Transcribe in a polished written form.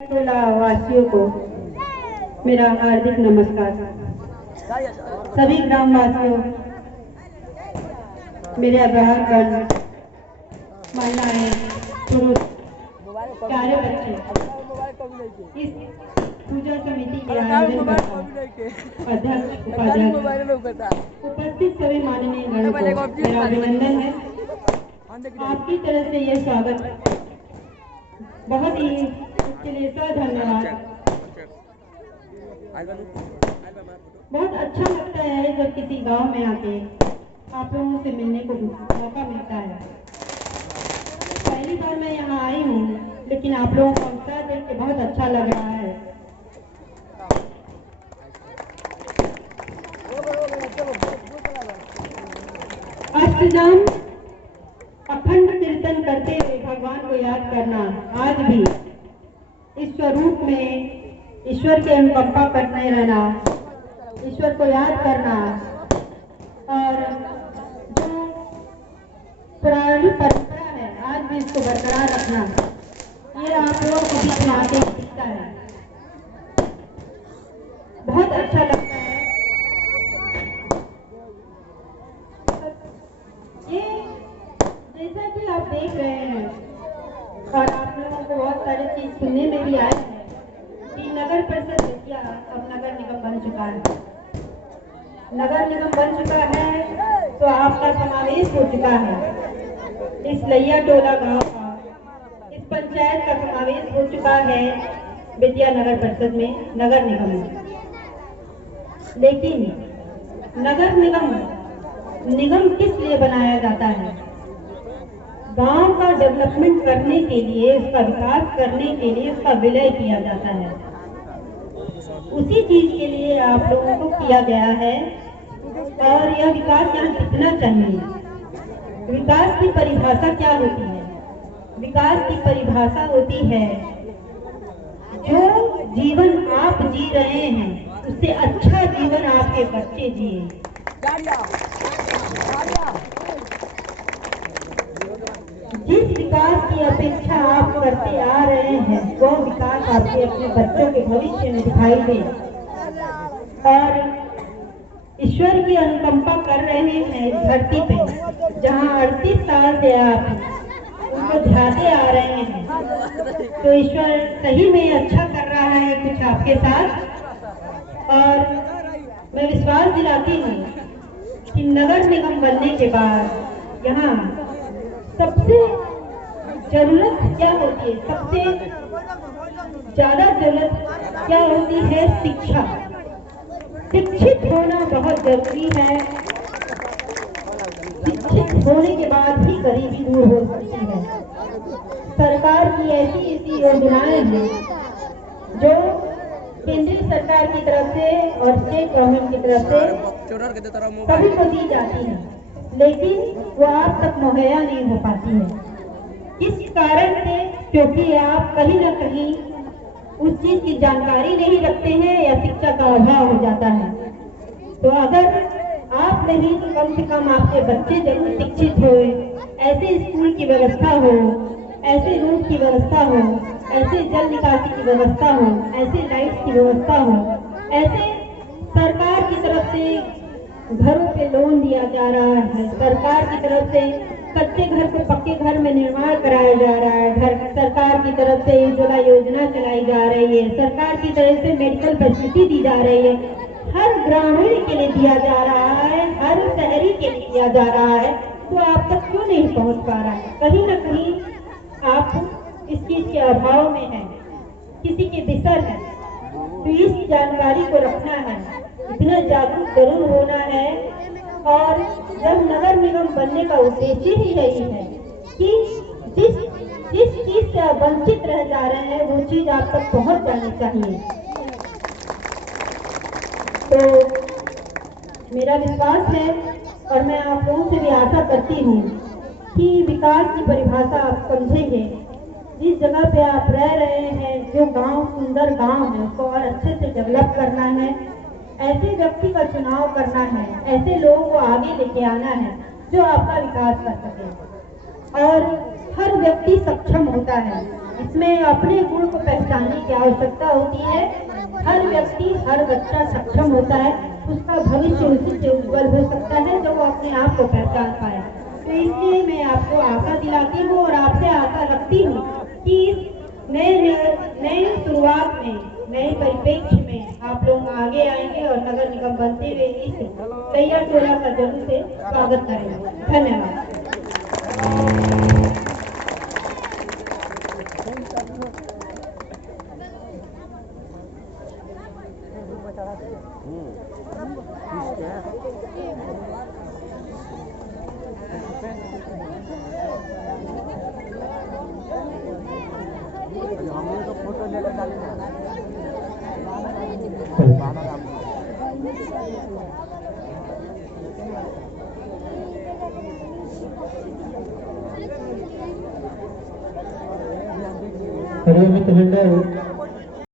टोला वासियों को मेरा हार्दिक नमस्कार। सभी ग्राम वासियों, मेरे अभिभावकगण, महिलाएं, पुरुष, प्यारे बच्चे, इस पूजा समिति के आयोजन अध्यक्ष, उपाध्यक्ष, उपस्थित सभी माननीय गण को मेरा अभिनंदन है। आपकी तरफ से यह स्वागत बहुत ही, उसके लिए धन्यवाद। बहुत अच्छा लगता है जब किसी गांव में आके आप लोगों से मिलने को मौका मिलता है। पहली बार मैं यहाँ आई हूँ, लेकिन आप लोगों का उत्साह देख के बहुत अच्छा लग रहा है। अष्टजाम अखंड कीर्तन करते हुए भगवान को याद करना आज भी इस स्वरूप में ईश्वर के अनुकंपा करते रहना, ईश्वर को याद करना और जो पुरानी परंपरा है आज भी इसको बरकरार रखना, ये आप लोगों को बीच में आके दिखता है। बहुत अच्छा लगता है। ये जैसा कि आप देख रहे हैं और आप लोगों को बहुत सारी चीज सुनने में भी आए हैं कि नगर परिषद बेतिया अब नगर निगम बन चुका है। नगर निगम बन चुका है तो आपका समावेश हो चुका है। इस लैया टोला गांव का, इस पंचायत का समावेश हो चुका है बेतिया नगर परिषद में, नगर निगम में। लेकिन नगर निगम किस लिए बनाया जाता है? गांव का डेवलपमेंट करने के लिए, उसका विकास करने के लिए उसका विलय किया जाता है। उसी चीज के लिए आप लोगों को किया गया है। और यह विकास यहाँ कितना चाहिए? विकास की परिभाषा क्या होती है? विकास की परिभाषा होती है जो जीवन आप जी रहे हैं उससे अच्छा जीवन आपके बच्चे जिए। जिस विकास की अपेक्षा आप करते आ रहे हैं वो विकास आपके अपने बच्चों के भविष्य में दिखाई दे। और ईश्वर की अनुकंपा कर रहे हैं इस धरती पे, जहाँ 38 साल से आप उनको ध्याते आ रहे हैं, तो ईश्वर सही में अच्छा कर रहा है कुछ आपके साथ। और मैं विश्वास दिलाती हूँ कि नगर निगम बनने के बाद यहाँ सबसे जरूरत क्या होती है? सबसे ज्यादा जरूरत क्या होती है? शिक्षा। शिक्षित होना बहुत जरूरी है। शिक्षित होने के बाद ही गरीबी दूर हो सकती है। सरकार की ऐसी योजनाएं हैं जो केंद्रीय सरकार की तरफ से और स्टेट गवर्नमेंट की तरफ से सभी को दी जाती है, लेकिन वो आप तक मुहैया नहीं हो पाती है। किस कारण से? क्योंकि आप कहीं ना कहीं उस चीज की जानकारी नहीं रखते हैं या शिक्षा का अभाव हो जाता है। तो अगर आप नहीं, कम से कम आपके बच्चे जरूर शिक्षित हो, ऐसे स्कूल की व्यवस्था हो, ऐसे रोड की व्यवस्था हो, ऐसे जल निकासी की व्यवस्था हो, ऐसे लाइट की व्यवस्था हो, ऐसे सरकार की तरफ से घरों पे लोन दिया जा रहा है, सरकार की तरफ से कच्चे घर को पक्के घर में निर्माण कराया जा रहा है, सरकार की तरफ से उज्ज्वला योजना चलाई जा रही है, सरकार की तरफ से मेडिकल फैसिलिटी दी जा रही है, हर ग्रामीण के लिए दिया जा रहा है, हर शहरी के लिए दिया जा रहा है। तो आप तक क्यों नहीं पहुंच पा रहा है? कहीं ना कहीं आप इस चीज के अभाव में है, किसी के बिसर है। तो इस जानकारी को रखना है, इतना जागरूक जरूर होना है। और जब नगर निगम बनने का उद्देश्य ही यही है कि जिस चीज से आप वंचित रह जा रहे हैं वो चीज आप तक पहुंच जानी चाहिए। तो मेरा विश्वास है और मैं आप लोगों से भी आशा करती हूँ कि विकास की परिभाषा आप समझेंगे। जिस जगह पे आप रह रहे हैं, जो गांव सुंदर गांव है, उसको और अच्छे से डेवलप करना है, ऐसे व्यक्ति का चुनाव करना है, ऐसे लोगों को आगे लेके आना है जो आपका विकास कर सके। और हर व्यक्ति सक्षम होता है, इसमें अपने गुण को पहचानने की आवश्यकता होती है। हर व्यक्ति, हर बच्चा सक्षम होता है, उसका भविष्य उसी से उज्जवल हो सकता है जब वो अपने आप को पहचान पाए। तो इसलिए मैं आपको आशा दिलाती हूँ और आपसे आशा रखती हूँ कि इस नए शुरुआत में, नए परिप्रेक्ष्य में आप लोग आगे आएंगे और नगर निगम बनते हुए इस तैयार टोला का जरूर से स्वागत करेंगे। धन्यवाद। फोटो लेकर डालेंगे। सर्व मित्र मंडळ